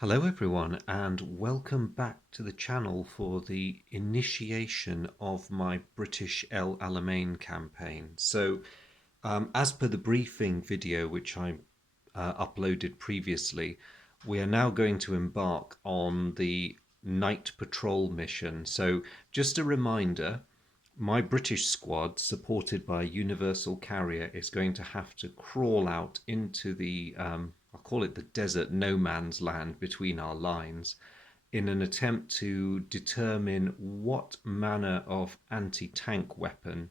Hello everyone and welcome back to the channel for the initiation of my British El Alamein campaign. As per the briefing video which I uploaded previously, we are now going to embark on the night patrol mission. So just a reminder, my British squad, supported by a Universal Carrier, is going to have to crawl out into I'll call it the desert no man's land between our lines, in an attempt to determine what manner of anti tank weapon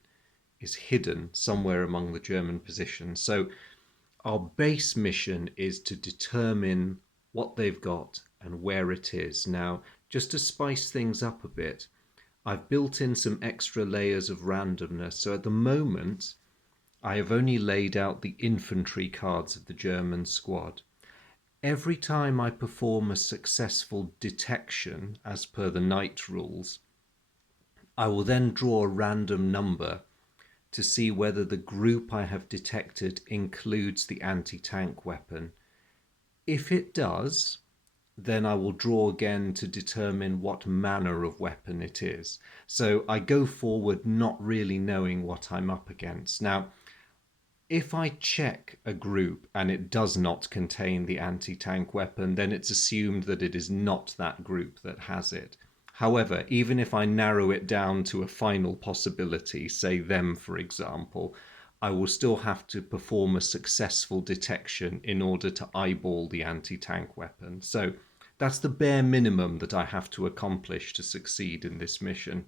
is hidden somewhere among the German positions. So, our base mission is to determine what they've got and where it is. Now, just to spice things up a bit, I've built in some extra layers of randomness. So at the moment, I have only laid out the infantry cards of the German squad. Every time I perform a successful detection, as per the night rules, I will then draw a random number to see whether the group I have detected includes the anti-tank weapon. If it does, then I will draw again to determine what manner of weapon it is. So I go forward not really knowing what I'm up against. Now, if I check a group and it does not contain the anti-tank weapon, then it's assumed that it is not that group that has it. However, even if I narrow it down to a final possibility, say them for example, I will still have to perform a successful detection in order to eyeball the anti-tank weapon. So that's the bare minimum that I have to accomplish to succeed in this mission.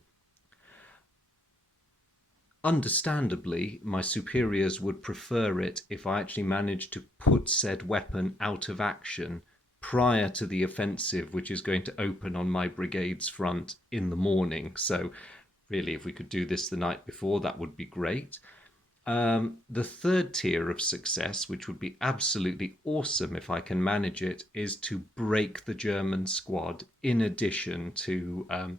Understandably, my superiors would prefer it if I actually managed to put said weapon out of action prior to the offensive, which is going to open on my brigade's front in the morning. So really, if we could do this the night before, that would be great. The third tier of success, which would be absolutely awesome if I can manage it, is to break the German squad in addition to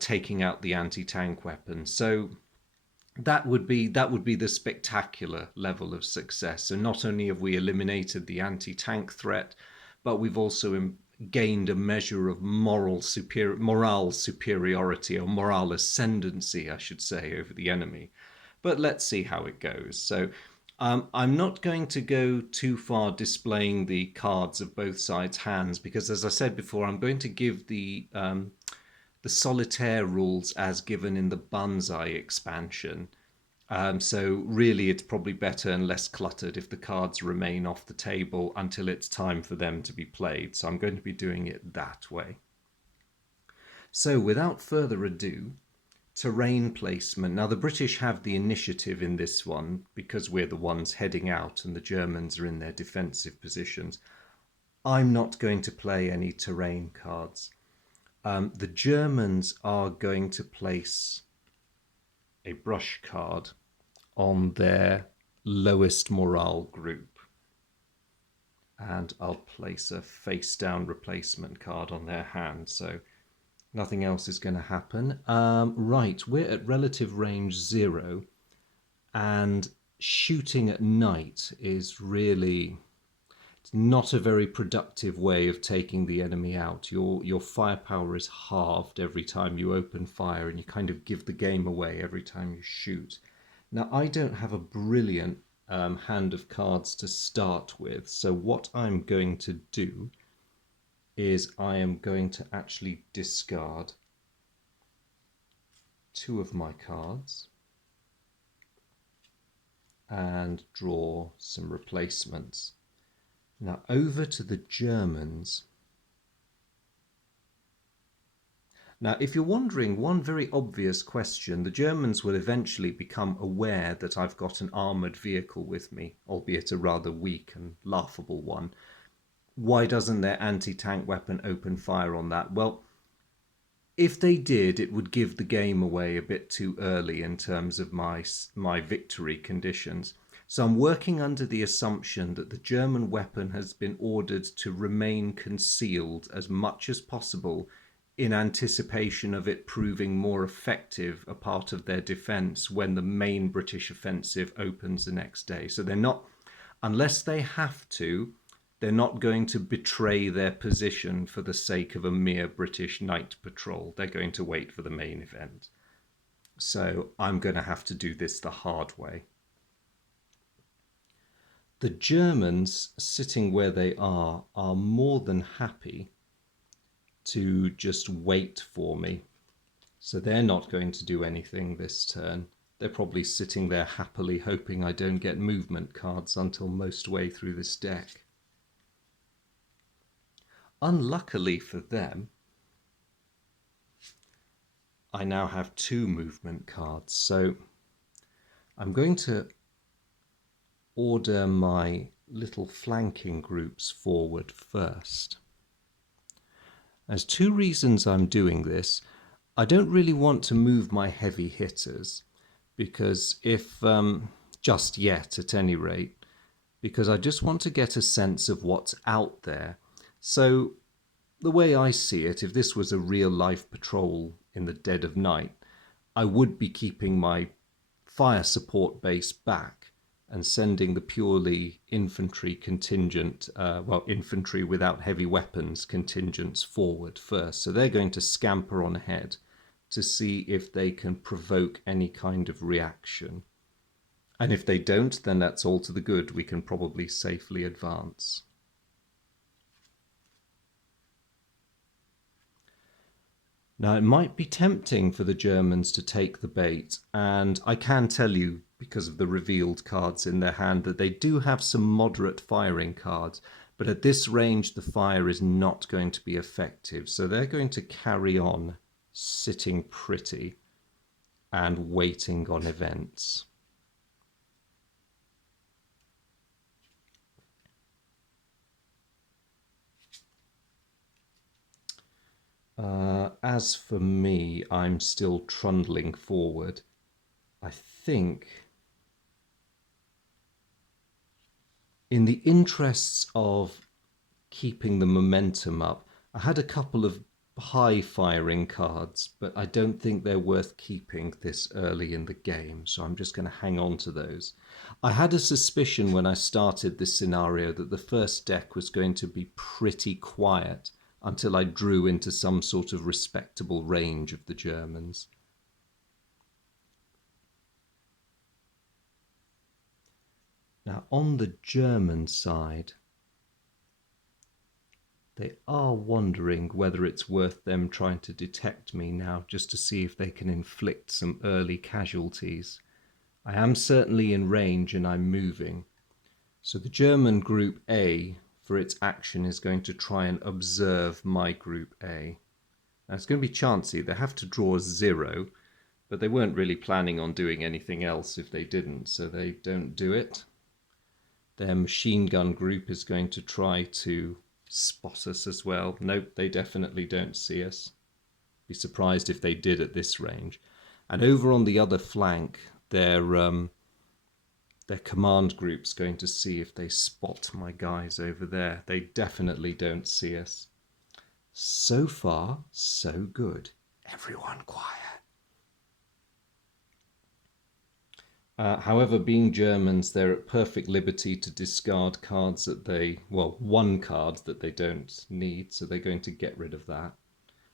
taking out the anti-tank weapon. So that would be the spectacular level of success. So not only have we eliminated the anti-tank threat, but we've also gained a measure of morale superiority, or moral ascendancy, I should say, over the enemy. But let's see how it goes. So I'm not going to go too far displaying the cards of both sides' hands because, as I said before, I'm going to give the solitaire rules as given in the Banzai expansion. So really, it's probably better and less cluttered if the cards remain off the table until it's time for them to be played. So I'm going to be doing it that way. So without further ado, terrain placement. Now, the British have the initiative in this one because we're the ones heading out and the Germans are in their defensive positions. I'm not going to play any terrain cards. The Germans are going to place a brush card on their lowest morale group. And I'll place a face down replacement card on their hand. So nothing else is going to happen. Right, we're at relative range 0. And shooting at night is really not a very productive way of taking the enemy out. Your firepower is halved every time you open fire, and you kind of give the game away every time you shoot. Now, I don't have a brilliant hand of cards to start with, so what I'm going to do is I am going to actually discard 2 of my cards and draw some replacements. Now over to the Germans. Now, if you're wondering, one very obvious question, the Germans will eventually become aware that I've got an armoured vehicle with me, albeit a rather weak and laughable one. Why doesn't their anti-tank weapon open fire on that? Well, if they did, it would give the game away a bit too early in terms of my victory conditions. So I'm working under the assumption that the German weapon has been ordered to remain concealed as much as possible in anticipation of it proving more effective a part of their defence when the main British offensive opens the next day. So they're not, unless they have to, They're not going to betray their position for the sake of a mere British night patrol. They're going to wait for the main event. So I'm going to have to do this the hard way. The Germans, sitting where they are more than happy to just wait for me. So they're not going to do anything this turn. They're probably sitting there happily hoping I don't get movement cards until most way through this deck. Unluckily for them, I now have 2 movement cards. So I'm going to order my little flanking groups forward first. There's 2 reasons I'm doing this. I don't really want to move my heavy hitters, because if, just yet at any rate, because I just want to get a sense of what's out there. So the way I see it, if this was a real life patrol in the dead of night, I would be keeping my fire support base back and sending the purely infantry contingent, infantry without heavy weapons contingents forward first. So they're going to scamper on ahead to see if they can provoke any kind of reaction. And if they don't, then that's all to the good. We can probably safely advance. Now, it might be tempting for the Germans to take the bait, and I can tell you, because of the revealed cards in their hand, that they do have some moderate firing cards, but at this range the fire is not going to be effective, so they're going to carry on sitting pretty and waiting on events. As for me, I'm still trundling forward. I think, in the interests of keeping the momentum up, I had a couple of high firing cards, but I don't think they're worth keeping this early in the game, so I'm just going to hang on to those. I had a suspicion when I started this scenario that the first deck was going to be pretty quiet until I drew into some sort of respectable range of the Germans. Now, on the German side, they are wondering whether it's worth them trying to detect me now, just to see if they can inflict some early casualties. I am certainly in range and I'm moving. So the German Group A, for its action, is going to try and observe my Group A. Now, it's going to be chancy. They have to draw 0, but they weren't really planning on doing anything else if they didn't, so they don't do it. Their machine gun group is going to try to spot us as well. Nope, they definitely don't see us. Be surprised if they did at this range. And over on the other flank, their command group's going to see if they spot my guys over there. They definitely don't see us. So far, so good. Everyone quiet. However, being Germans, they're at perfect liberty to discard cards that they, well, one card that they don't need, so they're going to get rid of that.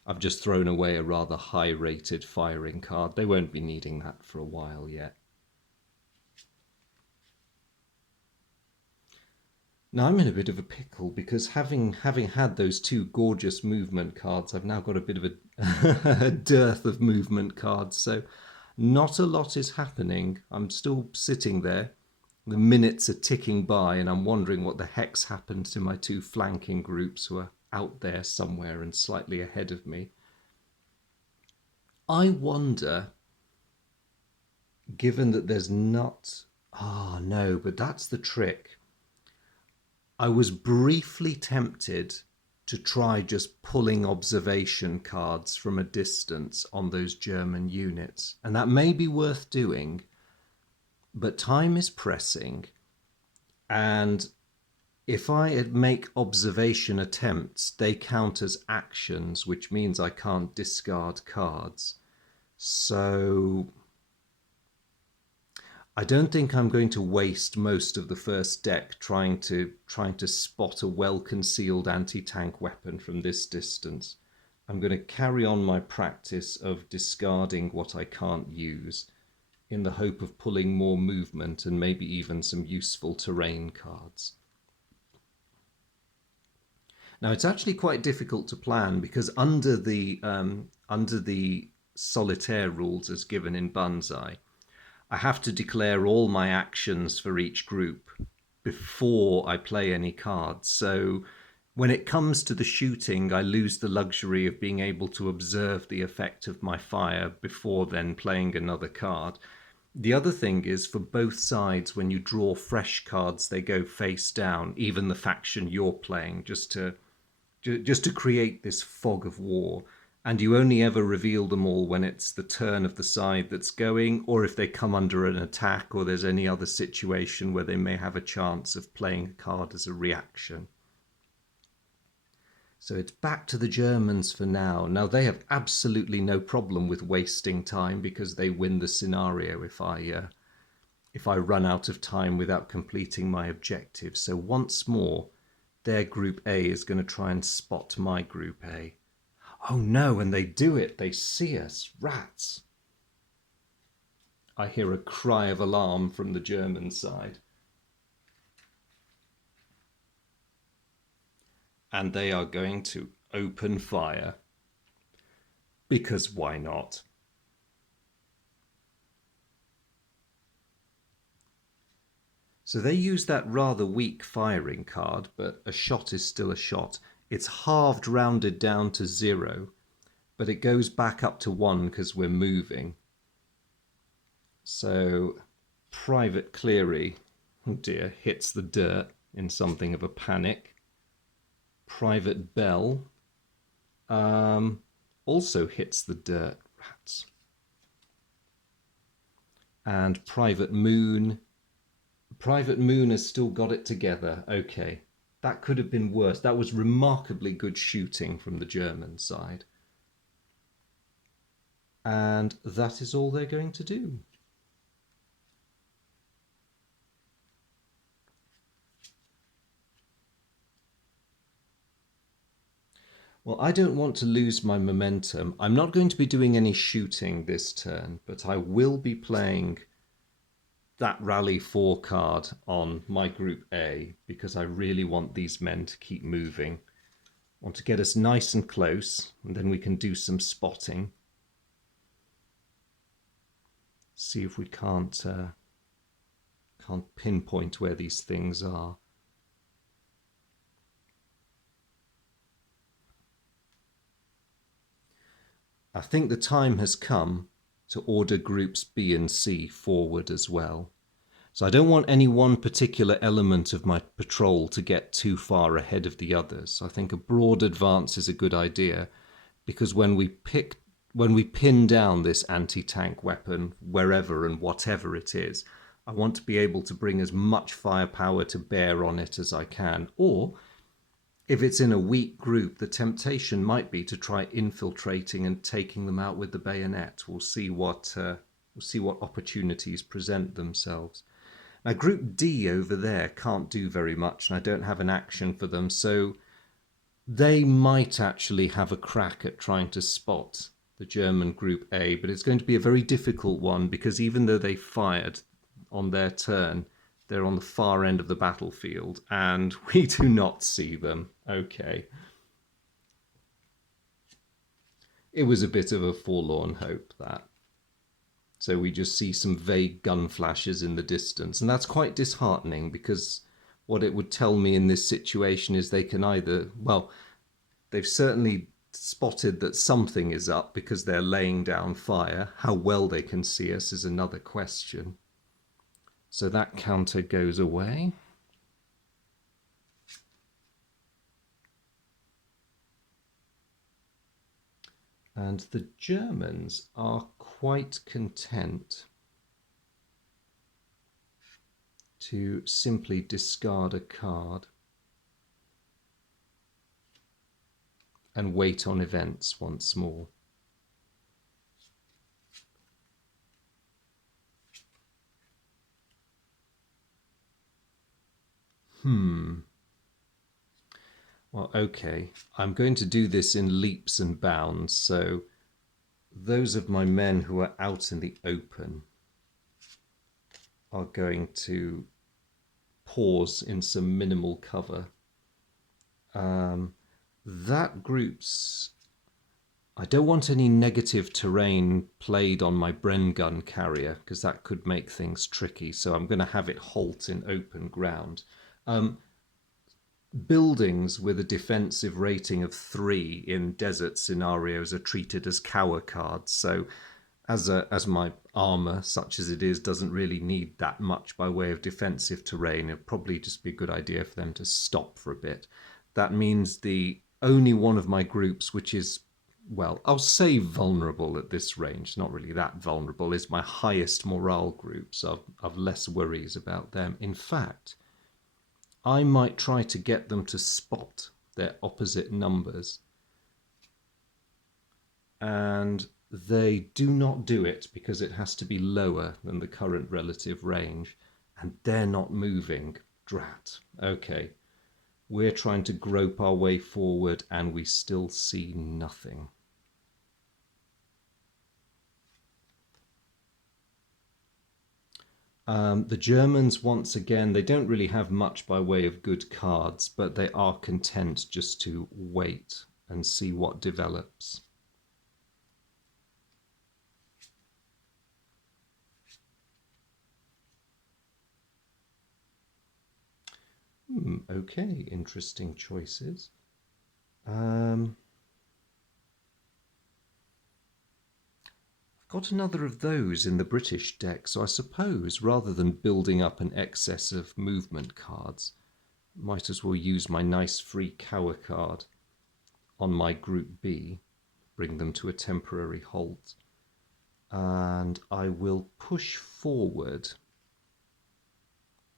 I've just thrown away a rather high-rated firing card. They won't be needing that for a while yet. Now I'm in a bit of a pickle because having had those 2 gorgeous movement cards, I've now got a bit of a dearth of movement cards, so not a lot is happening. I'm still sitting there. The minutes are ticking by and I'm wondering what the heck's happened to my 2 flanking groups who are out there somewhere and slightly ahead of me. I wonder, given that there's not... Ah, no, but that's the trick. I was briefly tempted to try just pulling observation cards from a distance on those German units, and that may be worth doing, but time is pressing, and if I make observation attempts, they count as actions, which means I can't discard cards. So I don't think I'm going to waste most of the first deck trying to spot a well-concealed anti-tank weapon from this distance. I'm going to carry on my practice of discarding what I can't use in the hope of pulling more movement and maybe even some useful terrain cards. Now it's actually quite difficult to plan because under the solitaire rules as given in Banzai, I have to declare all my actions for each group before I play any cards. So when it comes to the shooting, I lose the luxury of being able to observe the effect of my fire before then playing another card. The other thing is for both sides, when you draw fresh cards, they go face down, even the faction you're playing, just to create this fog of war. And you only ever reveal them all when it's the turn of the side that's going, or if they come under an attack, or there's any other situation where they may have a chance of playing a card as a reaction. So it's back to the Germans for now. Now they have absolutely no problem with wasting time because they win the scenario if I run out of time without completing my objective. So once more, their Group A is going to try and spot my Group A. Oh no, and they do it. They see us. Rats. I hear a cry of alarm from the German side. And they are going to open fire. Because why not? So they use that rather weak firing card, but a shot is still a shot. It's halved rounded down to 0, but it goes back up to 1 because we're moving. So Private Cleary, oh dear, hits the dirt in something of a panic. Private Bell also hits the dirt. Rats. And Private Moon has still got it together. Okay, that could have been worse. That was remarkably good shooting from the German side. And that is all they're going to do. Well, I don't want to lose my momentum. I'm not going to be doing any shooting this turn, but I will be playing that Rally 4 card on my Group A because I really want these men to keep moving. I want to get us nice and close, and then we can do some spotting. See if we can't pinpoint where these things are. I think the time has come to order groups B and C forward as well. So I don't want any one particular element of my patrol to get too far ahead of the others. I think a broad advance is a good idea because when we pin down this anti-tank weapon, wherever and whatever it is, I want to be able to bring as much firepower to bear on it as I can. Or if it's in a weak group, the temptation might be to try infiltrating and taking them out with the bayonet. We'll see what opportunities present themselves. Now, Group D over there can't do very much, and I don't have an action for them, so they might actually have a crack at trying to spot the German Group A, but it's going to be a very difficult one because even though they fired on their turn, they're on the far end of the battlefield, and we do not see them. Okay. It was a bit of a forlorn hope, that. So we just see some vague gun flashes in the distance, and that's quite disheartening because what it would tell me in this situation is they can either, well, they've certainly spotted that something is up because they're laying down fire. How well they can see us is another question. So that counter goes away. And the Germans are quite content to simply discard a card and wait on events once more. Well, okay. I'm going to do this in leaps and bounds. So those of my men who are out in the open are going to pause in some minimal cover. That group's... I don't want any negative terrain played on my Bren gun carrier because that could make things tricky. So I'm going to have it halt in open ground. Buildings with a defensive rating of 3 in desert scenarios are treated as cower cards. So as my armor, such as it is, doesn't really need that much by way of defensive terrain, it'd probably just be a good idea for them to stop for a bit. That means the only one of my groups which is, well, I'll say vulnerable at this range, not really that vulnerable, is my highest morale group, so I've less worries about them. In fact, I might try to get them to spot their opposite numbers, and they do not do it because it has to be lower than the current relative range, and they're not moving. Drat. Okay, we're trying to grope our way forward and we still see nothing. The Germans, once again, they don't really have much by way of good cards, but they are content just to wait and see what develops. Okay, interesting choices. Got another of those in the British deck, so I suppose rather than building up an excess of movement cards, might as well use my nice free cower card on my Group B, bring them to a temporary halt, and I will push forward.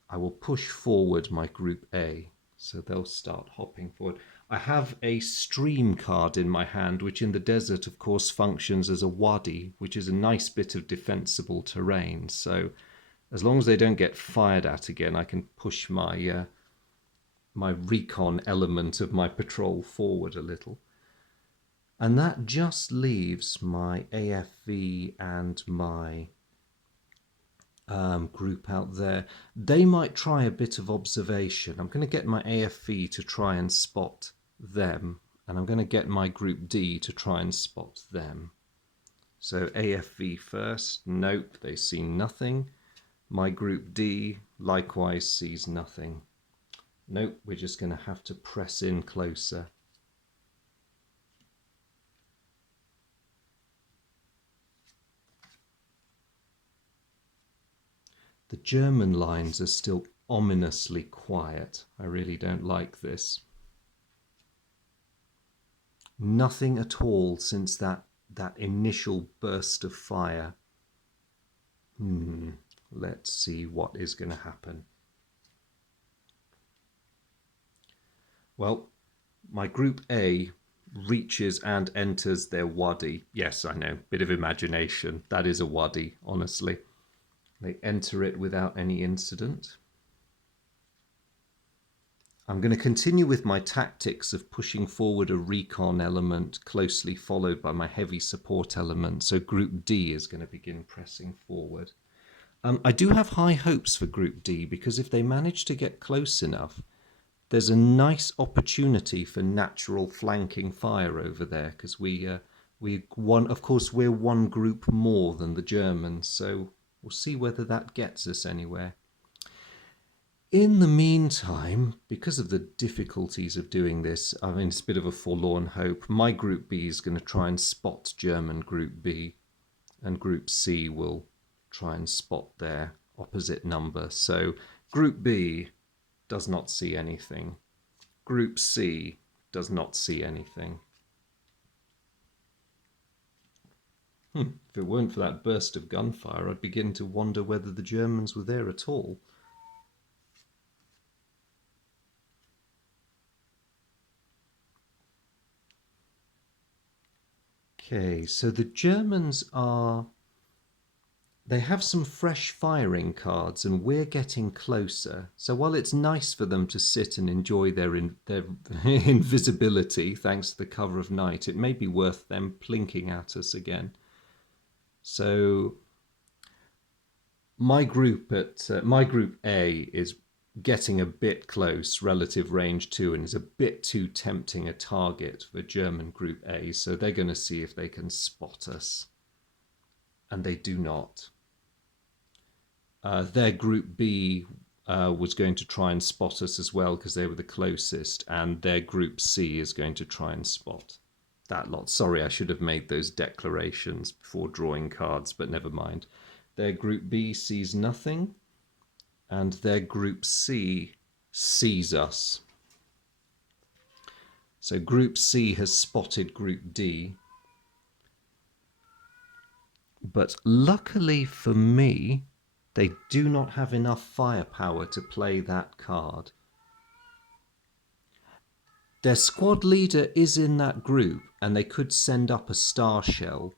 I will push forward my Group A, so they'll start hopping forward. I have a stream card in my hand, which in the desert, of course, functions as a wadi, which is a nice bit of defensible terrain. So as long as they don't get fired at again, I can push my my recon element of my patrol forward a little. And that just leaves my AFV and my group out there. They might try a bit of observation. I'm going to get my AFV to try and spot them, and I'm going to get my Group D to try and spot them. So AFV first. Nope, they see nothing. My Group D likewise sees nothing. Nope, we're just going to have to press in closer. The German lines are still ominously quiet. I really don't like this. Nothing at all since that initial burst of fire. Let's see what is going to happen. Well, my Group A reaches and enters their wadi. Yes, I know, bit of imagination. That is a wadi, honestly. They enter it without any incident. I'm going to continue with my tactics of pushing forward a recon element closely followed by my heavy support element. So Group D is going to begin pressing forward. I do have high hopes for Group D because if they manage to get close enough, there's a nice opportunity for natural flanking fire over there because of course, we're one group more than the Germans, so we'll see whether that gets us anywhere. In the meantime, because of the difficulties of doing this, I mean, it's a bit of a forlorn hope. My Group B is going to try and spot German Group B, and Group C will try and spot their opposite number. So Group B does not see anything. Group C does not see anything. If it weren't for that burst of gunfire, I'd begin to wonder whether the Germans were there at all. Okay, so the Germans are they have some fresh firing cards and we're getting closer. So while it's nice for them to sit and enjoy their invisibility thanks to the cover of night, it may be worth them plinking at us again. So my group A is getting a bit close relative range 2 and is a bit too tempting a target for German group A, so they're going to see if they can spot us, and they do not. Their group B was going to try and spot us as well because they were the closest, and their group C is going to try and spot that lot. Sorry, I should have made those declarations before drawing cards, but never mind. Their group B sees nothing, and their group C sees us. So group C has spotted group D. But luckily for me, they do not have enough firepower to play that card. Their squad leader is in that group, and they could send up a star shell,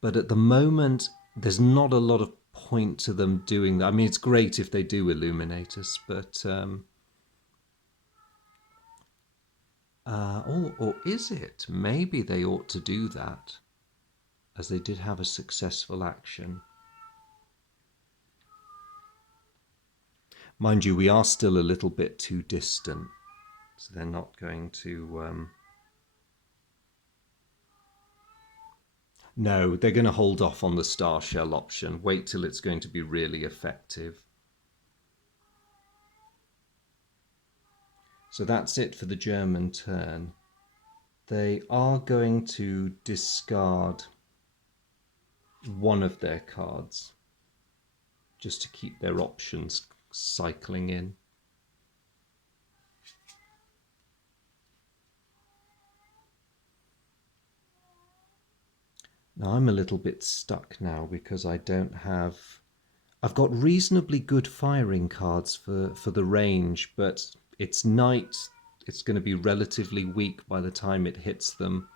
but at the moment, there's not a lot of point to them doing that. I mean, it's great if they do illuminate us, but... or is it? Maybe they ought to do that, as they did have a successful action. Mind you, we are still a little bit too distant, so they're not going to... No, they're going to hold off on the star shell option. Wait till it's going to be really effective. So that's it for the German turn. They are going to discard one of their cards just to keep their options cycling in. Now I'm a little bit stuck now because I don't have... I've got reasonably good firing cards for the range, but it's night. It's going to be relatively weak by the time it hits them.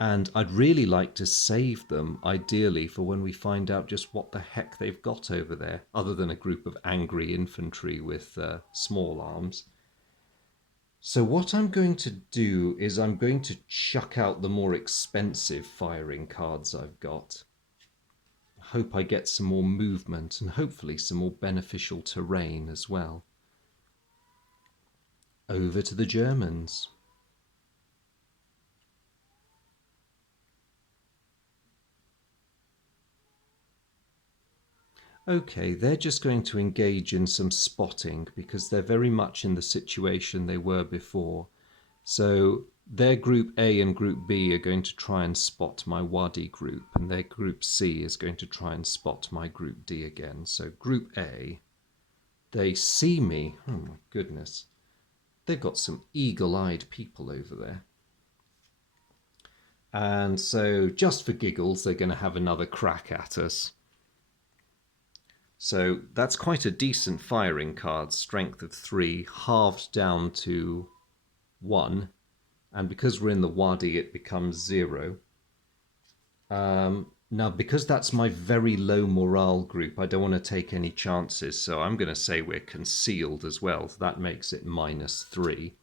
And I'd really like to save them, ideally, for when we find out just what the heck they've got over there, other than a group of angry infantry with small arms. So what I'm going to do is I'm going to chuck out the more expensive firing cards I've got. Hope I get some more movement and hopefully some more beneficial terrain as well. Over to the Germans. Okay, they're just going to engage in some spotting because they're very much in the situation they were before. So their group A and group B are going to try and spot my Wadi group, and their group C is going to try and spot my group D again. So group A, they see me. Oh my goodness. They've got some eagle-eyed people over there. And so just for giggles, they're going to have another crack at us. So that's quite a decent firing card, strength of 3, halved down to 1. And because we're in the Wadi, it becomes 0. Now, because that's my very low morale group, I don't want to take any chances. So I'm going to say we're concealed as well. So that makes it -3.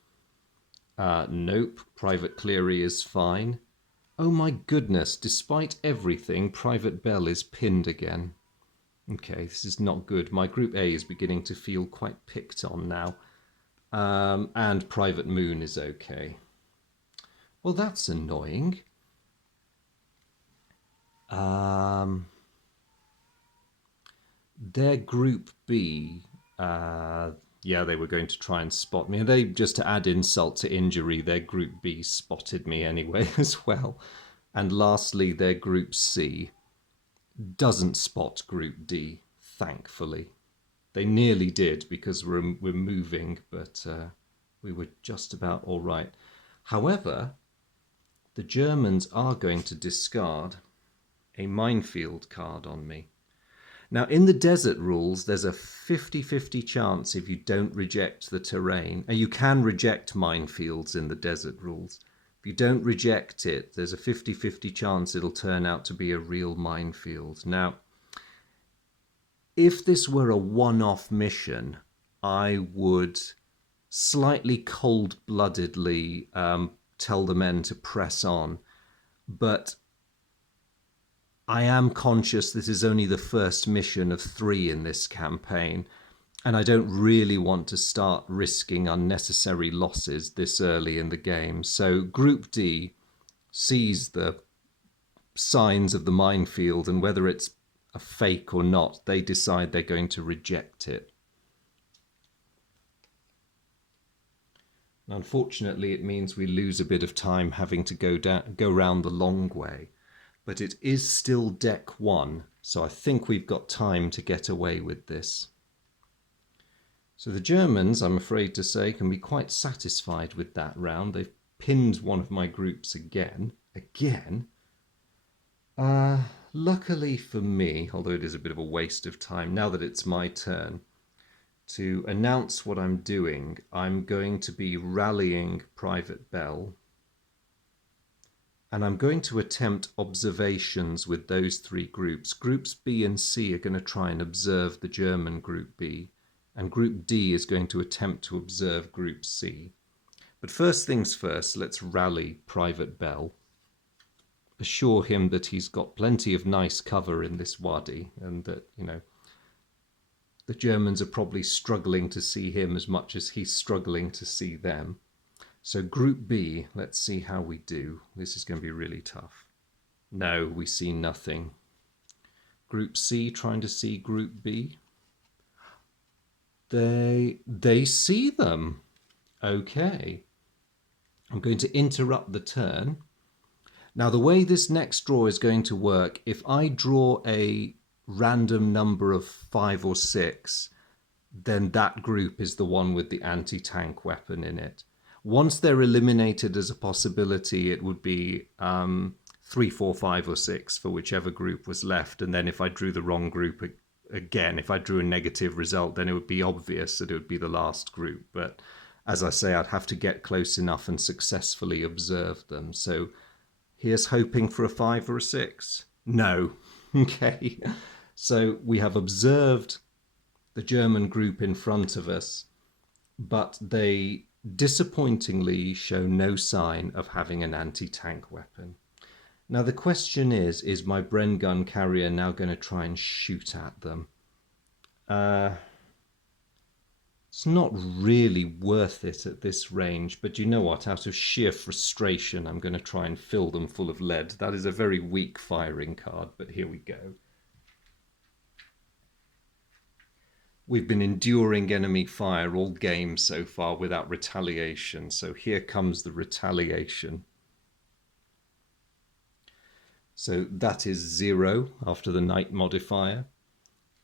Nope, Private Cleary is fine. Oh my goodness, despite everything, Private Bell is pinned again. Okay, this is not good. My Group A is beginning to feel quite picked on now. And Private Moon is okay. Well, that's annoying. Their Group B, yeah, they were going to try and spot me. They, just to add insult to injury, their Group B spotted me anyway as well. And lastly, their Group C doesn't spot Group D, thankfully. They nearly did because we're moving, but we were just about all right. However, the Germans are going to discard a minefield card on me. Now, in the desert rules, there's a 50-50 chance if you don't reject the terrain. And you can reject minefields in the desert rules. If you don't reject it, there's a 50-50 chance it'll turn out to be a real minefield. Now, If this were a one-off mission, I would slightly cold-bloodedly tell the men to press on. But I am conscious this is only the first mission of 3 in this campaign, and I don't really want to start risking unnecessary losses this early in the game. So Group D sees the signs of the minefield, and whether it's a fake or not, they decide they're going to reject it. Unfortunately, it means we lose a bit of time having to go round the long way. But it is still deck 1, so I think we've got time to get away with this. So the Germans, I'm afraid to say, can be quite satisfied with that round. They've pinned one of my groups again. Luckily for me, although it is a bit of a waste of time, now that it's my turn, to announce what I'm doing, I'm going to be rallying Private Bell, and I'm going to attempt observations with those 3 groups. Groups B and C are going to try and observe the German Group B, and Group D is going to attempt to observe Group C. But first things first, let's rally Private Bell. Assure him that he's got plenty of nice cover in this wadi, and that, the Germans are probably struggling to see him as much as he's struggling to see them. So Group B, let's see how we do. This is going to be really tough. No, we see nothing. Group C trying to see Group B. They see them. Okay. I'm going to interrupt the turn. Now, the way this next draw is going to work, if I draw a random number of 5 or 6, then that group is the one with the anti-tank weapon in it. Once they're eliminated as a possibility, it would be 3, 4, 5, or 6 for whichever group was left. And then if I drew the wrong group again, if I drew a negative result, then it would be obvious that it would be the last group. But as I say, I'd have to get close enough and successfully observe them. So here's hoping for a 5 or a 6. No. Okay. So we have observed the German group in front of us, but they disappointingly show no sign of having an anti-tank weapon. Now the question is my Bren gun carrier now going to try and shoot at them? It's not really worth it at this range, but you know what? Out of sheer frustration, I'm going to try and fill them full of lead. That is a very weak firing card, but here we go. We've been enduring enemy fire all game so far without retaliation, so here comes the retaliation. So that is 0 after the night modifier.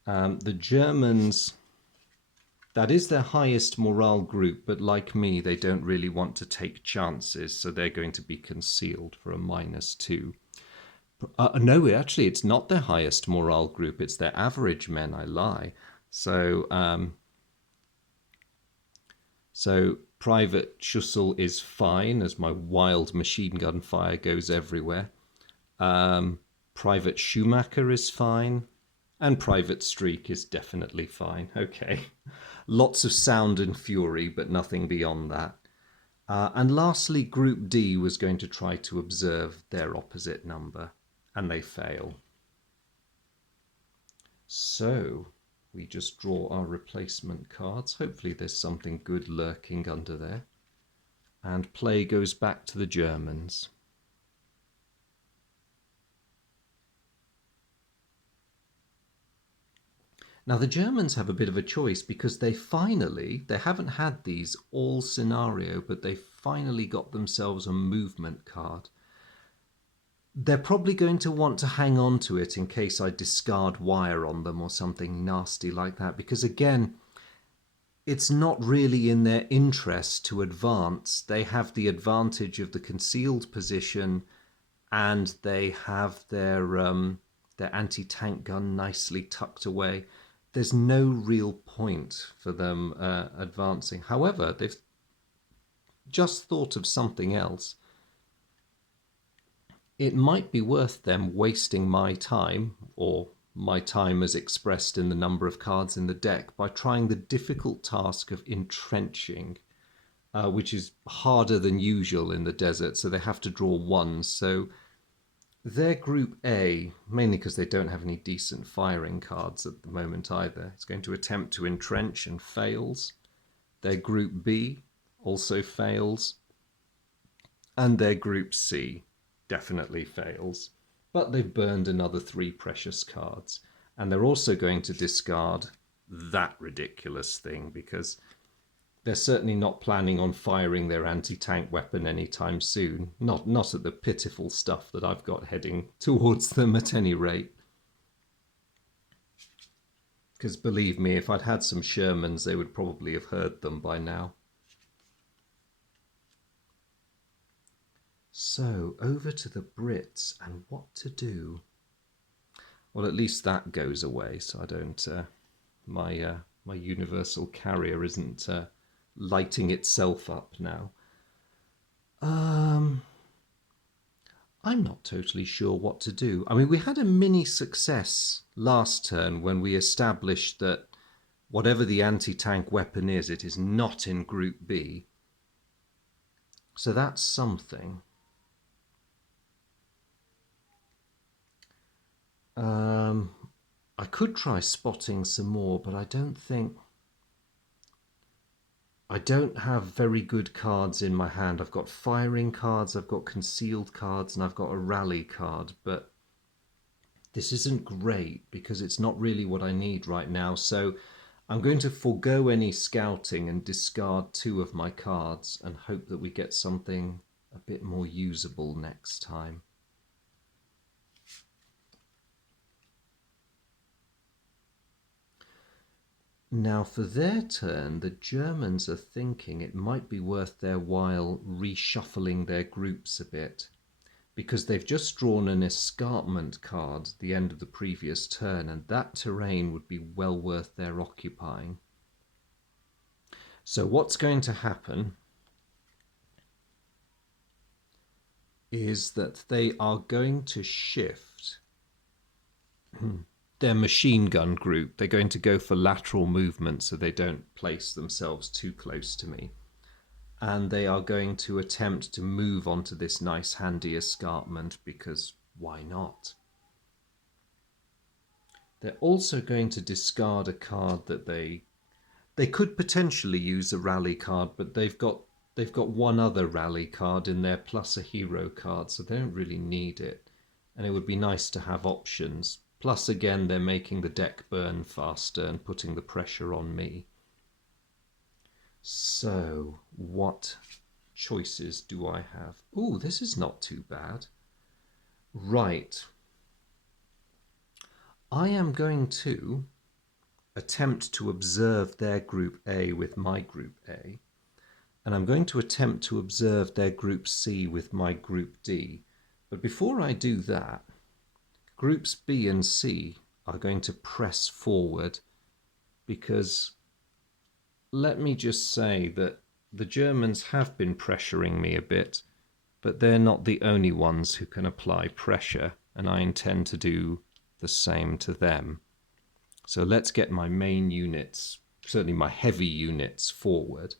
The Germans, that is their highest morale group, but like me, they don't really want to take chances, so they're going to be concealed for a -2. No, actually, it's not their highest morale group, it's their average men, I lie. So Private Schussel is fine as my wild machine gun fire goes everywhere. Private Schumacher is fine, and Private Streak is definitely fine. Okay, lots of sound and fury, but nothing beyond that. And lastly, Group D was going to try to observe their opposite number, and they fail. So we just draw our replacement cards. Hopefully there's something good lurking under there. And play goes back to the Germans. Now the Germans have a bit of a choice because they haven't had these all scenario, but they finally got themselves a movement card. They're probably going to want to hang on to it in case I discard wire on them or something nasty like that, because again, it's not really in their interest to advance. They have the advantage of the concealed position, and they have their anti-tank gun nicely tucked away. There's no real point for them advancing. However, they've just thought of something else. It might be worth them wasting my time, or my time as expressed in the number of cards in the deck by trying the difficult task of entrenching, which is harder than usual in the desert, so they have to draw ones. So their group A, mainly because they don't have any decent firing cards at the moment either, is going to attempt to entrench and fails. Their group B also fails. And their group C definitely fails. But they've burned another 3 precious cards. And they're also going to discard that ridiculous thing, because they're certainly not planning on firing their anti-tank weapon anytime soon. Not at the pitiful stuff that I've got heading towards them at any rate. Because believe me, if I'd had some Shermans, they would probably have heard them by now. So, over to the Brits and what to do. Well, at least that goes away, so I don't... my universal carrier isn't... lighting itself up now. I'm not totally sure what to do. I mean, we had a mini success last turn when we established that whatever the anti-tank weapon is, it is not in Group B. So that's something. I could try spotting some more, but I don't think... I don't have very good cards in my hand. I've got firing cards, I've got concealed cards, and I've got a rally card, but this isn't great because it's not really what I need right now. So I'm going to forego any scouting and discard 2 of my cards and hope that we get something a bit more usable next time. Now, for their turn, the Germans are thinking it might be worth their while reshuffling their groups a bit, because they've just drawn an escarpment card at the end of the previous turn, and that terrain would be well worth their occupying. So what's going to happen is that they are going to shift their machine gun group. They're going to go for lateral movement so they don't place themselves too close to me. And they are going to attempt to move onto this nice handy escarpment, because why not? They're also going to discard a card that they could potentially use a rally card, but they've got one other rally card in there plus a hero card, so they don't really need it. And it would be nice to have options. Plus, again, they're making the deck burn faster and putting the pressure on me. So, what choices do I have? Ooh, this is not too bad. Right. I am going to attempt to observe their Group A with my Group A. And I'm going to attempt to observe their Group C with my Group D. But before I do that, Groups B and C are going to press forward, because let me just say that the Germans have been pressuring me a bit, but they're not the only ones who can apply pressure, and I intend to do the same to them. So let's get my main units, certainly my heavy units, forward.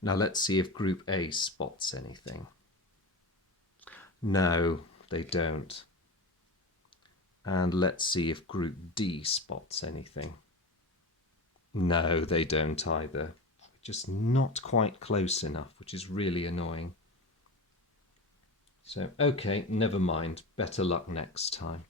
Now let's see if Group A spots anything. No, they don't. And let's see if Group D spots anything. No, they don't either. Just not quite close enough, which is really annoying. So, okay, never mind. Better luck next time.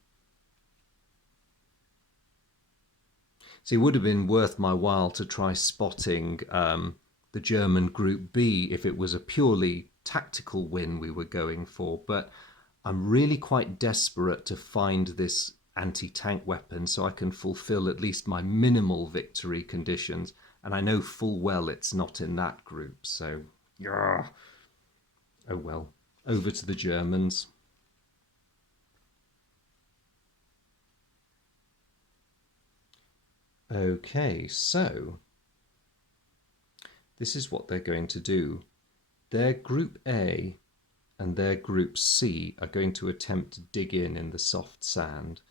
See, it would have been worth my while to try spotting the German Group B if it was a purely tactical win we were going for, but I'm really quite desperate to find this anti-tank weapon so I can fulfill at least my minimal victory conditions, and I know full well it's not in that group, so yeah. Oh well, over to the Germans. Okay, so this is what they're going to do. Their Group A and their Group C are going to attempt to dig in the soft sand,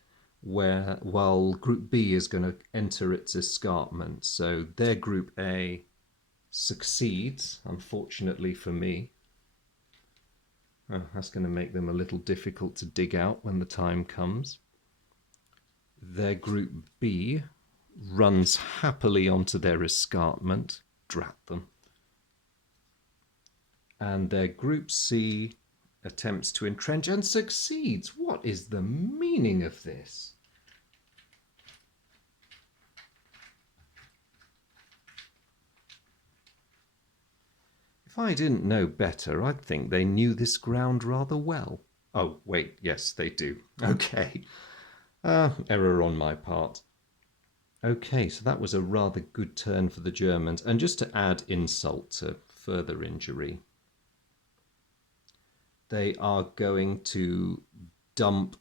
while Group B is going to enter its escarpment. So their Group A succeeds, unfortunately for me. Oh, that's going to make them a little difficult to dig out when the time comes. Their Group B runs happily onto their escarpment. Drat them. And their Group C attempts to entrench and succeeds. What is the meaning of this? If I didn't know better, I'd think they knew this ground rather well. Oh, wait, yes, they do. Okay. Error on my part. Okay, so that was a rather good turn for the Germans. And just to add insult to further injury, they are going to dump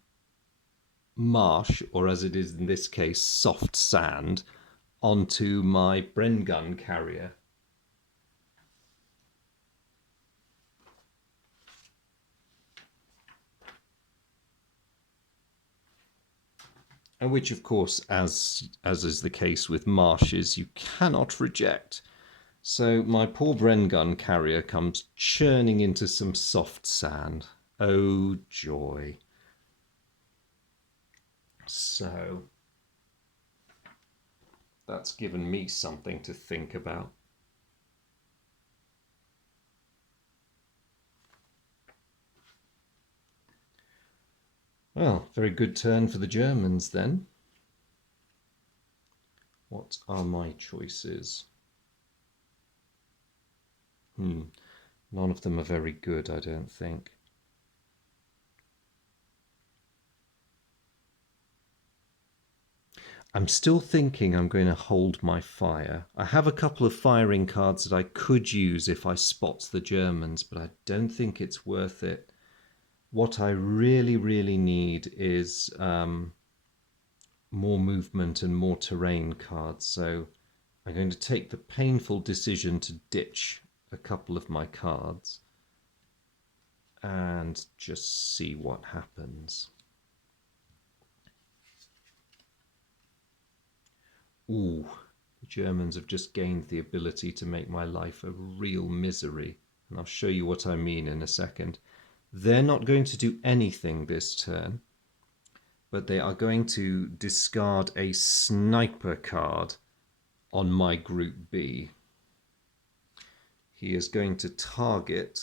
marsh, or as it is in this case, soft sand, onto my Bren gun carrier. And which, of course, as is the case with marshes, you cannot reject. So my poor Bren gun carrier comes churning into some soft sand. Oh, joy. So that's given me something to think about. Well, very good turn for the Germans then. What are my choices? None of them are very good, I don't think. I'm still thinking I'm going to hold my fire. I have a couple of firing cards that I could use if I spot the Germans, but I don't think it's worth it. What I really, really need is more movement and more terrain cards. So I'm going to take the painful decision to ditch a couple of my cards and just see what happens. Ooh, the Germans have just gained the ability to make my life a real misery. And I'll show you what I mean in a second. They're not going to do anything this turn, but they are going to discard a sniper card on my Group B. He is going to target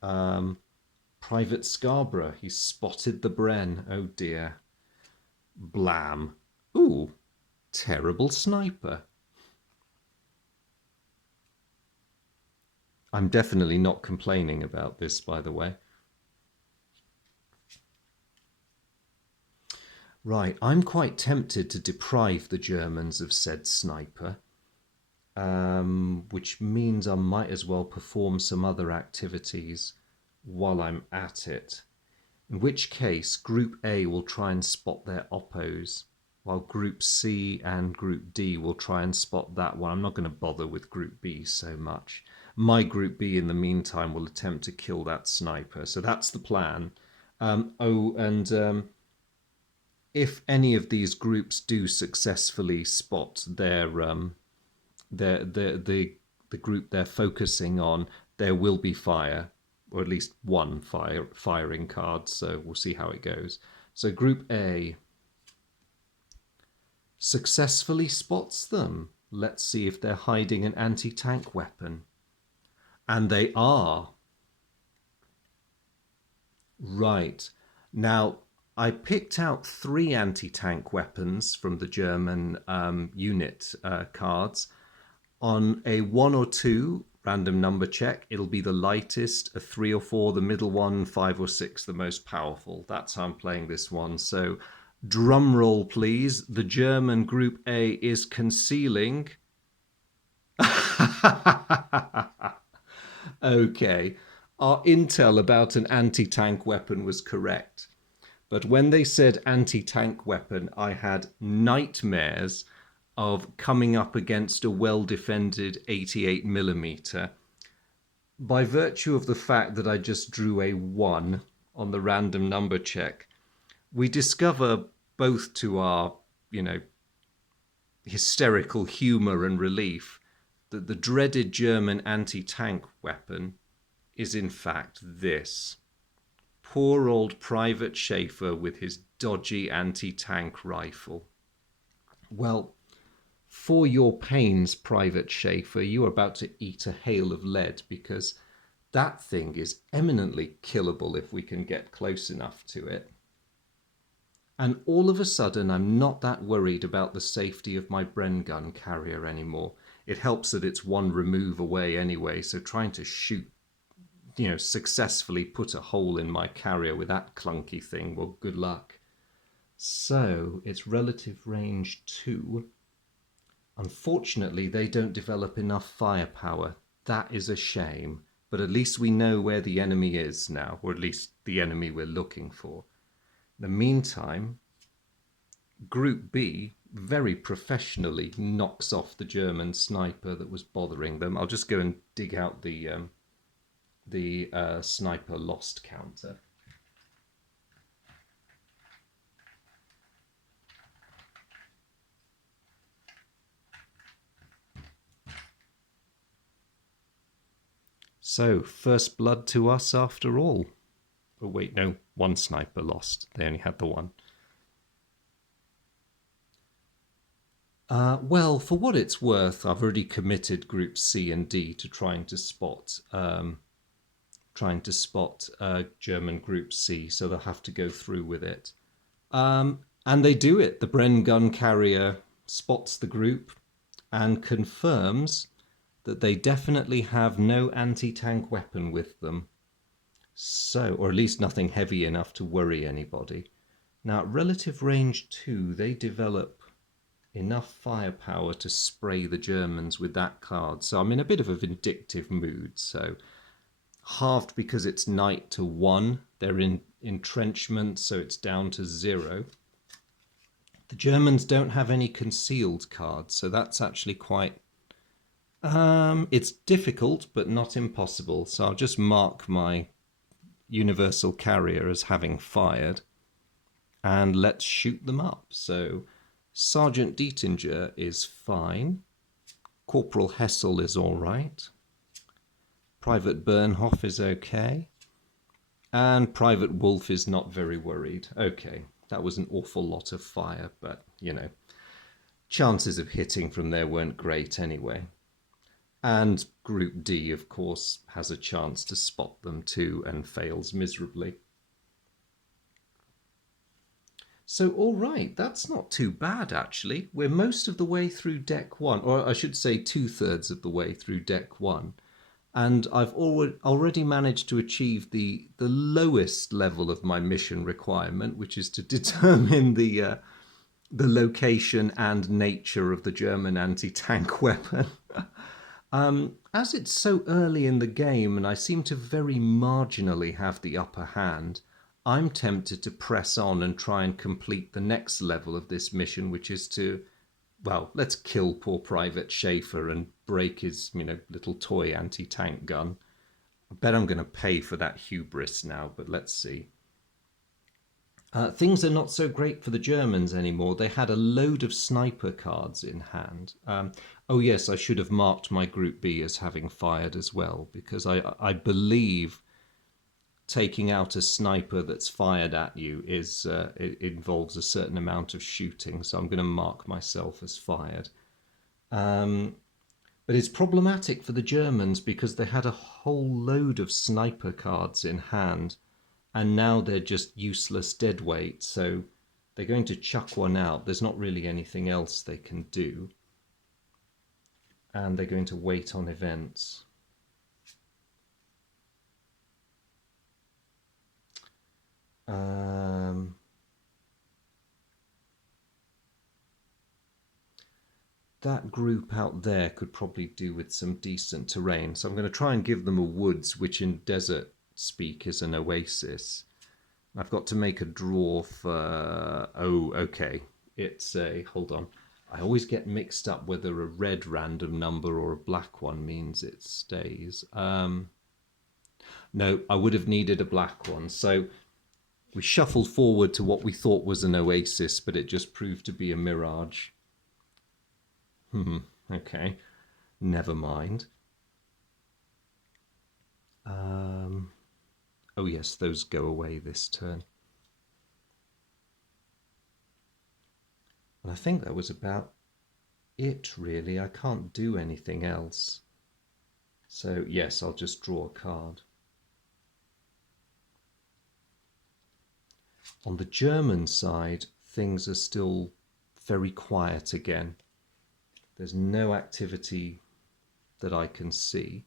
Private Scarborough. He's spotted the Bren. Oh dear. Blam. Ooh, terrible sniper. I'm definitely not complaining about this, by the way. Right, I'm quite tempted to deprive the Germans of said sniper, which means I might as well perform some other activities while I'm at it. In which case, Group A will try and spot their oppos, while Group C and Group D will try and spot that one. I'm not going to bother with Group B so much. My Group B, in the meantime, will attempt to kill that sniper. So that's the plan. If any of these groups do successfully spot the group they're focusing on, there will be fire, or at least one firing card. So we'll see how it goes. So Group A successfully spots them. Let's see if they're hiding an anti-tank weapon. And they are. Right. Now, I picked out 3 anti-tank weapons from the German unit cards. On a 1 or 2 random number check, it'll be the lightest, a 3 or 4, the middle one, 5 or 6, the most powerful. That's how I'm playing this one. So, drum roll, please. The German Group A is concealing. Okay. Our intel about an anti-tank weapon was correct. But when they said anti-tank weapon, I had nightmares of coming up against a well-defended 88mm. By virtue of the fact that I just drew a 1 on the random number check, we discover both to our, hysterical humour and relief, that the dreaded German anti-tank weapon is in fact this. Poor old Private Schaefer with his dodgy anti-tank rifle. Well, for your pains, Private Schaefer, you are about to eat a hail of lead, because that thing is eminently killable if we can get close enough to it. And all of a sudden, I'm not that worried about the safety of my Bren gun carrier anymore. It helps that it's one remove away anyway, so trying to shoot, successfully put a hole in my carrier with that clunky thing, well, good luck. So it's relative range 2. Unfortunately, they don't develop enough firepower. That is a shame. But at least we know where the enemy is now, or at least the enemy we're looking for. In the meantime, Group B very professionally knocks off the German sniper that was bothering them. I'll just go and dig out the sniper lost counter. So, first blood to us after all. Oh wait, no, one sniper lost. They only had the one. Well, for what it's worth, I've already committed Group C and D to trying to spot German Group C, so they'll have to go through with it. And they do it. The Bren gun carrier spots the group and confirms that they definitely have no anti-tank weapon with them. So, or at least nothing heavy enough to worry anybody. Now, at relative range 2, they develop enough firepower to spray the Germans with that card. So I'm in a bit of a vindictive mood. So halved because it's knight to 1. They're in entrenchment, so it's down to 0. The Germans don't have any concealed cards, so that's actually quite... it's difficult, but not impossible. So I'll just mark my universal carrier as having fired. And let's shoot them up. So Sergeant Dietinger is fine. Corporal Hessel is all right. Private Bernhoff is okay. And Private Wolf is not very worried. Okay, that was an awful lot of fire, but, chances of hitting from there weren't great anyway. And Group D, of course, has a chance to spot them too and fails miserably. So, all right, that's not too bad, actually. We're most of the way through Deck 1, or I should say 2/3 of the way through Deck 1. And I've already managed to achieve the lowest level of my mission requirement, which is to determine the location and nature of the German anti-tank weapon. As it's so early in the game and I seem to very marginally have the upper hand, I'm tempted to press on and try and complete the next level of this mission, which is to, well, let's kill poor Private Schaefer and break his, little toy anti-tank gun. I bet I'm going to pay for that hubris now, but let's see. Things are not so great for the Germans anymore. They had a load of sniper cards in hand. Oh yes, I should have marked my Group B as having fired as well, because I believe taking out a sniper that's fired at you is it involves a certain amount of shooting, so I'm going to mark myself as fired. But it's problematic for the Germans because they had a whole load of sniper cards in hand, and now they're just useless deadweight, so they're going to chuck one out. There's not really anything else they can do, and they're going to wait on events. That group out there could probably do with some decent terrain, so I'm going to try and give them a woods, which in desert speak is an oasis. I've got to make a draw for... oh, okay. It's a... hold on. I always get mixed up whether a red random number or a black one means it stays. No, I would have needed a black one. So We shuffled forward to what we thought was an oasis, but it just proved to be a mirage. Okay, never mind. Oh yes, those go away this turn. And I think that was about it, really. I can't do anything else. So yes, I'll just draw a card. On the German side, things are still very quiet again. There's no activity that I can see.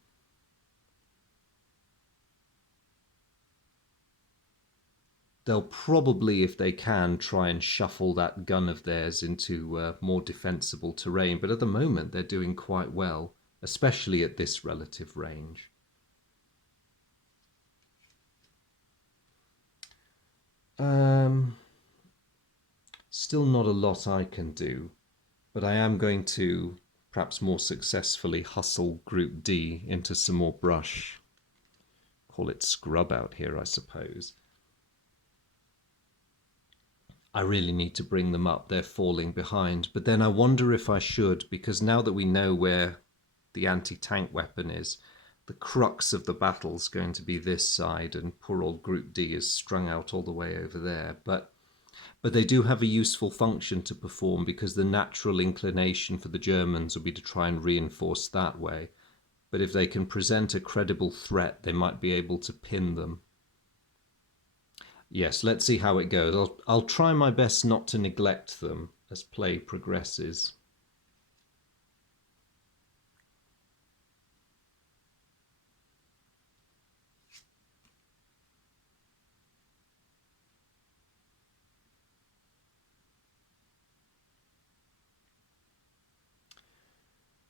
They'll probably, if they can, try and shuffle that gun of theirs into more defensible terrain, but at the moment they're doing quite well, especially at this relative range. Still not a lot I can do, but I am going to perhaps more successfully hustle Group D into some more brush. Call it scrub out here, I suppose. I really need to bring them up. They're falling behind. But then I wonder if I should, because now that we know where the anti-tank weapon is, the crux of the battle's going to be this side, and poor old Group D is strung out all the way over there. But they do have a useful function to perform, because the natural inclination for the Germans will be to try and reinforce that way. But if they can present a credible threat, they might be able to pin them. Yes, let's see how it goes. I'll try my best not to neglect them as play progresses.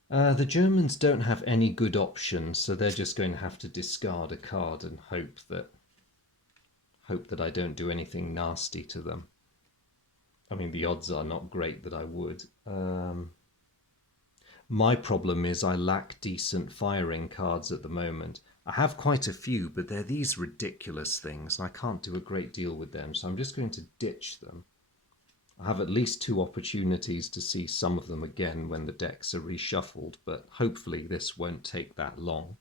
The Germans don't have any good options, so they're just going to have to discard a card and hope that I don't do anything nasty to them. I mean, the odds are not great that I would. My problem is I lack decent firing cards at the moment. I have quite a few, but they're these ridiculous things, and I can't do a great deal with them, so I'm just going to ditch them. I have at least 2 opportunities to see some of them again when the decks are reshuffled, but hopefully this won't take that long.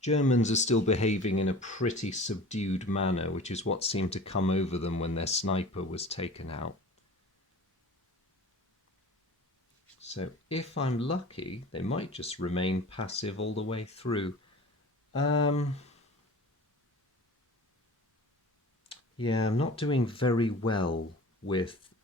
Germans are still behaving in a pretty subdued manner, which is what seemed to come over them when their sniper was taken out. So if I'm lucky, they might just remain passive all the way through. Yeah, I'm not doing very well with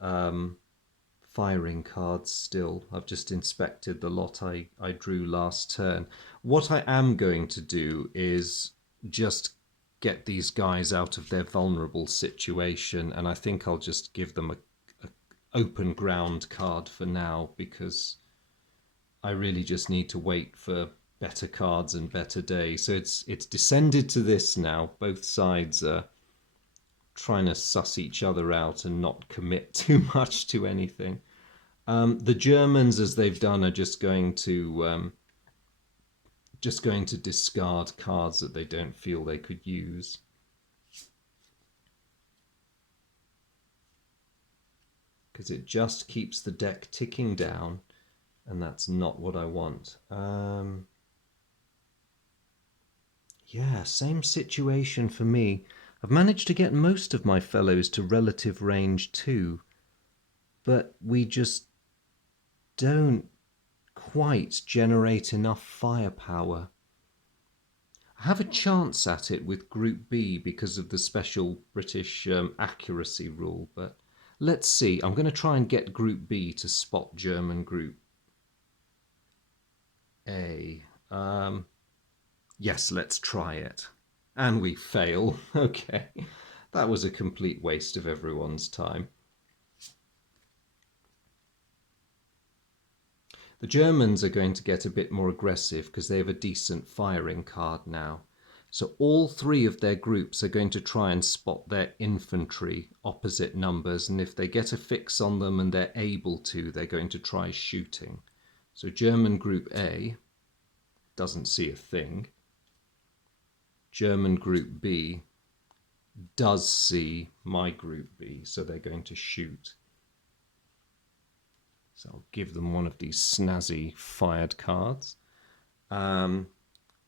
firing cards still. I've just inspected the lot I drew last turn. What I am going to do is just get these guys out of their vulnerable situation, and I think I'll just give them a open ground card for now, because I really just need to wait for better cards and better days. So it's descended to this now. Both sides are trying to suss each other out and not commit too much to anything. The Germans, as they've done, are just going to discard cards that they don't feel they could use. Because it just keeps the deck ticking down, and that's not what I want. Yeah, same situation for me. I've managed to get most of my fellows to relative range too, but we just don't quite generate enough firepower. I have a chance at it with Group B because of the special British accuracy rule, but let's see. I'm going to try and get Group B to spot German Group A. Yes, let's try it. And we fail. Okay. That was a complete waste of everyone's time. The Germans are going to get a bit more aggressive because they have a decent firing card now. So all 3 of their groups are going to try and spot their infantry opposite numbers, and if they get a fix on them and they're able to, they're going to try shooting. So German Group A doesn't see a thing. German Group B does see my Group B, so they're going to shoot. So I'll give them one of these snazzy fired cards.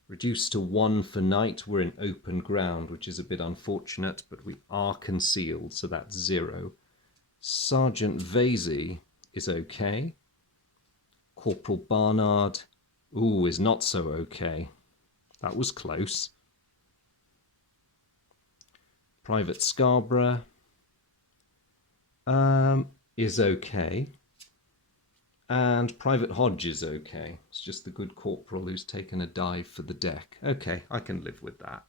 Reduced to 1 for knight. We're in open ground, which is a bit unfortunate, but we are concealed, so that's 0. Sergeant Vasey is okay. Corporal Barnard, is not so okay. That was close. Private Scarborough is okay. And Private Hodge is okay. It's just the good corporal who's taken a dive for the deck. Okay, I can live with that.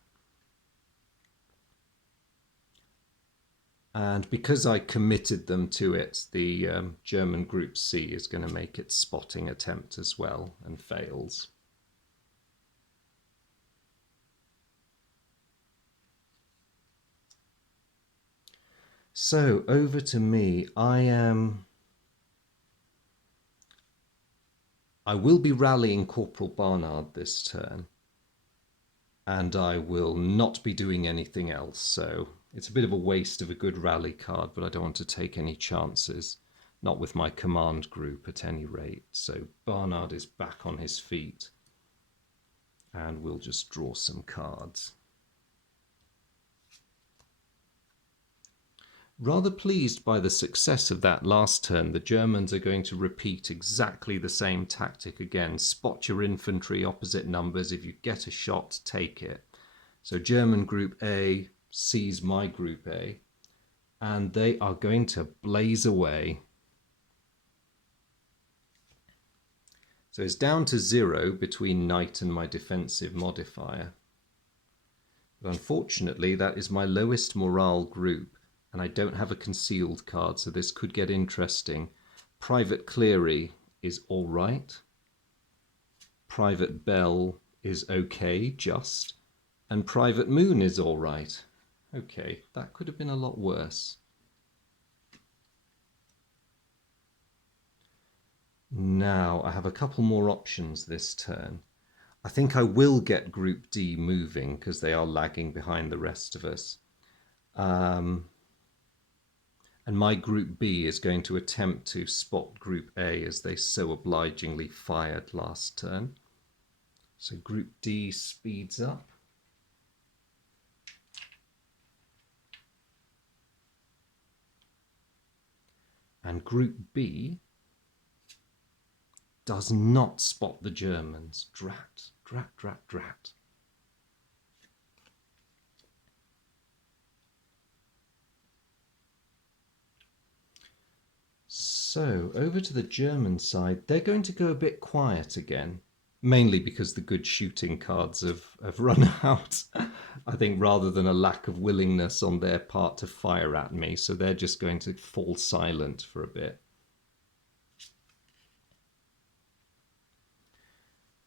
And because I committed them to it, the German Group C is going to make its spotting attempt as well and fails. So over to me. I will be rallying Corporal Barnard this turn, and I will not be doing anything else, so it's a bit of a waste of a good rally card, but I don't want to take any chances, not with my command group at any rate. So Barnard is back on his feet, and we'll just draw some cards. Rather pleased by the success of that last turn. The Germans are going to repeat exactly the same tactic again. Spot your infantry opposite numbers. If you get a shot, take it. So German Group A sees my Group A, and they are going to blaze away. So it's down to 0 between knight and my defensive modifier. But unfortunately, that is my lowest morale group. And I don't have a concealed card, so this could get interesting. Private Cleary is all right. Private Bell is okay, just. And Private Moon is all right. Okay, that could have been a lot worse. Now, I have a couple more options this turn. I think I will get Group D moving because they are lagging behind the rest of us. And my Group B is going to attempt to spot Group A as they so obligingly fired last turn. So Group D speeds up. And Group B does not spot the Germans. Drat, drat, drat, drat. So over to the German side, they're going to go a bit quiet again, mainly because the good shooting cards have run out, I think, rather than a lack of willingness on their part to fire at me. So they're just going to fall silent for a bit.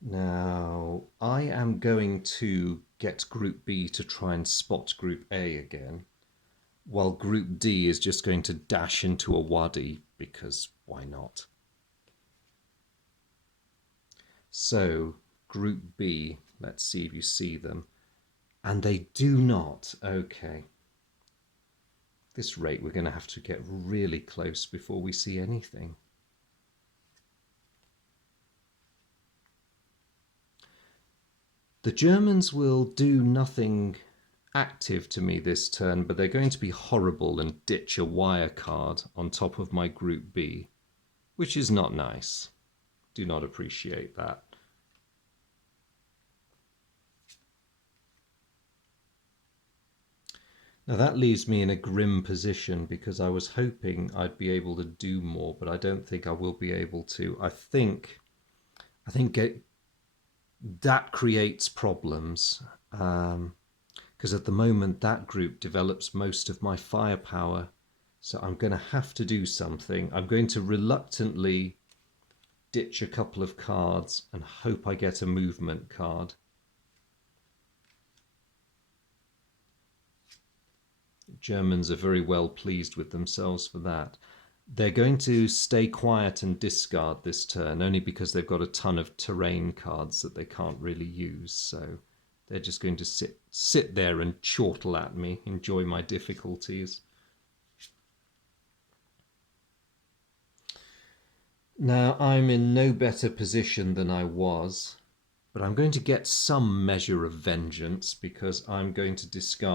Now, I am going to get Group B to try and spot Group A again, while Group D is just going to dash into a wadi, because why not? So, Group B, let's see if you see them. And they do not. Okay. At this rate, we're going to have to get really close before we see anything. The Germans will do nothing active to me this turn, but they're going to be horrible and ditch a wire card on top of my Group B, which is not nice. Do not appreciate that. Now that leaves me in a grim position because I was hoping I'd be able to do more, but I don't think I will be able to. I think that creates problems. Because at the moment that group develops most of my firepower, so I'm going to have to do something. I'm going to reluctantly ditch a couple of cards and hope I get a movement card. Germans are very well pleased with themselves for that. They're going to stay quiet and discard this turn, only because they've got a ton of terrain cards that they can't really use. So they're just going to sit there and chortle at me, enjoy my difficulties. Now, I'm in no better position than I was, but I'm going to get some measure of vengeance because I'm going to discard